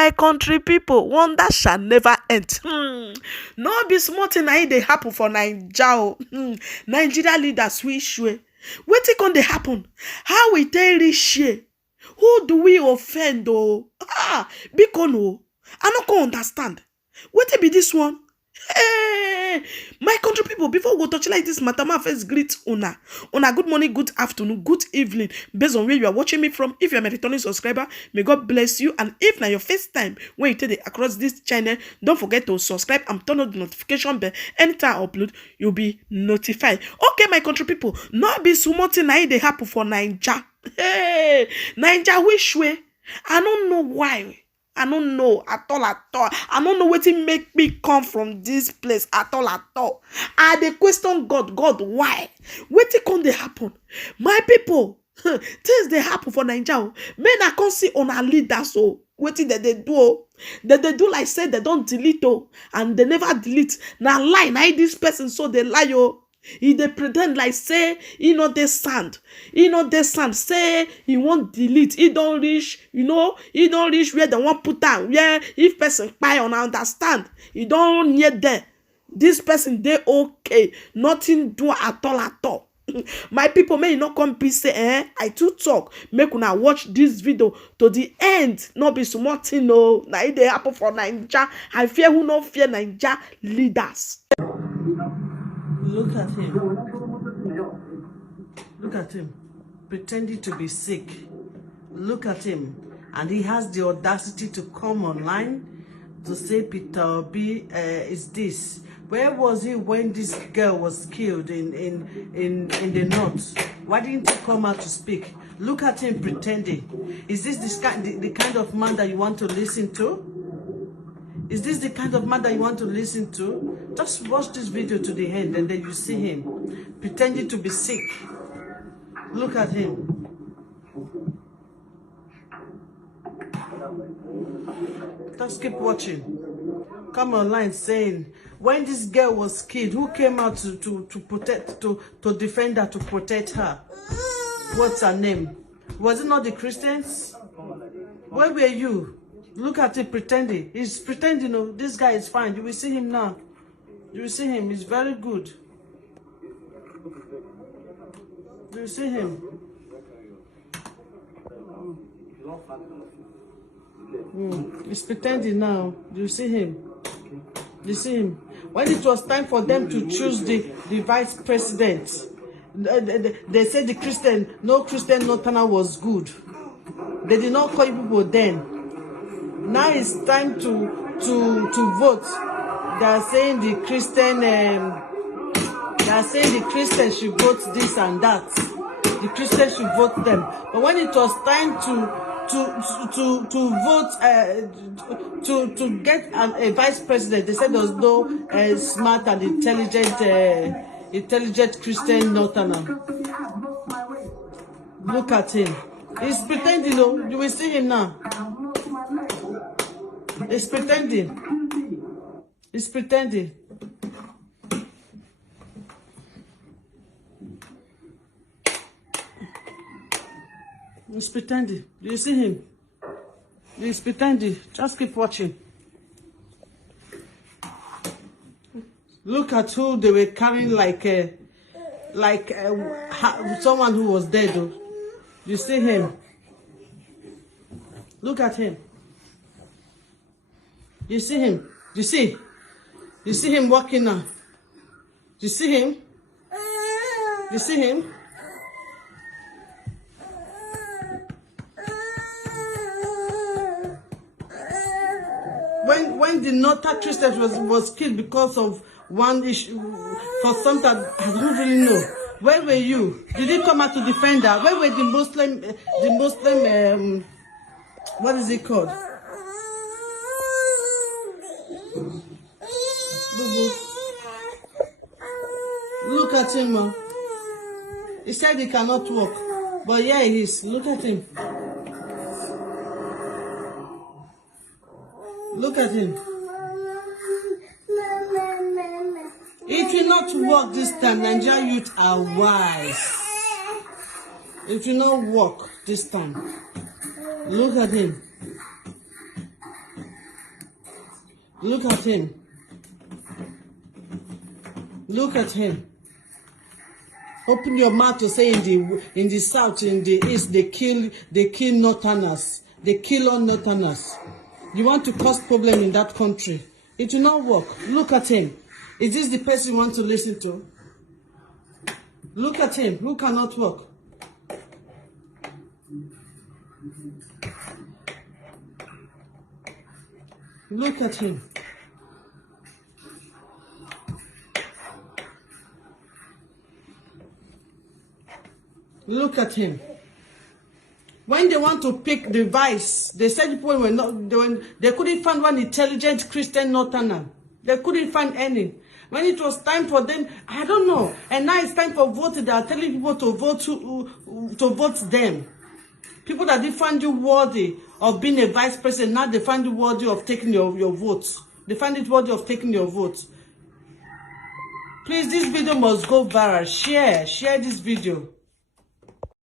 my country people, wonder shall never end. No be small thing na dey happen for Naija. Nigeria leaders wish way. Wetin come dey happen? How we take reach here? Who do we offend? Because no, I no can understand. Wetin be this one? Hey, my country people, before we go touch like this matter, I first greet una. Good morning, good afternoon, good evening, based on where you are watching me from. If you are a returning subscriber, may God bless you. And if now your first time when you take it across this channel, don't forget to subscribe and turn on the notification bell. Anytime I upload, you'll be notified. Okay, my country people, not be so much na dey happen for Naija. Hey, Naija which way? I don't know why. I don't know at all. I don't know what it make me come from this place at all. I dey question God, why? What it come dey happen? My people, things dey happen for Naija. Men I can't see on our leaders. So what did they do? They do like say they don't delete and they never delete. Now lie, now this person so they lie. He dey pretend like say he not dey sand. Say he won't delete. He don't reach, he don't reach where they want put down. Where if person buy on understand, he don't near there. This person they okay. Nothing do at all. My people, may you not come be say, I too talk. Make una watch this video to the end. Not be small thing, no. Now it dey happen for Naija. I fear who not fear Naija leaders. Look at him, pretending to be sick. Look at him, and he has the audacity to come online to say Peter Obi is this. Where was he when this girl was killed in the north? Why didn't he come out to speak? Look at him pretending. Is this the kind of man that you want to listen to? Is this the kind of man that you want to listen to? Just watch this video to the end and then you see him pretending to be sick. Look at him. Just keep watching. Come online saying, when this girl was killed, who came out to protect, to defend her, to protect her? What's her name? Was it not the Christians? Where were you? Look at him pretending. He's pretending, oh, this guy is fine. You will see him now. You will see him. He's very good. You will see him. He's pretending now. You see him. You see him. When it was time for them to choose the vice president, they said no Christian Northerner was good. They did not call people then. Now it's time to vote. They are saying the Christians should vote this and that. The Christians should vote them. But when it was time to vote to get a vice president, they said there was no smart and intelligent Christian Northerner. Look at him. He's pretending. You will see him now. He's pretending. He's pretending. He's pretending. Do you see him? He's pretending. Just keep watching. Look at who they were carrying like someone who was dead. Though. You see him? Look at him. You see him? You see? You see him walking now? You see him? You see him? When the Northern Christian was killed because of one issue, for something I don't really know. Where were you? Did you come out to defend her? Where were the Muslim, what is it called? Look at him, man. He said he cannot walk, but yeah, he is. Look at him. Look at him. It will not work this time. Nigerian youth are wise. It will not work this time. Look at him. Look at him. Look at him. Open your mouth to say in the south, in the east, they kill northerners. They kill all northerners. You want to cause problem in that country. It will not work. Look at him. Is this the person you want to listen to? Look at him. Who cannot work? Look at him. Look at him. When they want to pick the vice, they said people were not. They couldn't find one intelligent Christian northerner. They couldn't find any. When it was time for them, I don't know. And now it's time for voting. They are telling people to vote them. People that didn't find you worthy of being a vice president, now they find you worthy of taking your votes. They find it worthy of taking your votes. Please, this video must go viral. Share this video.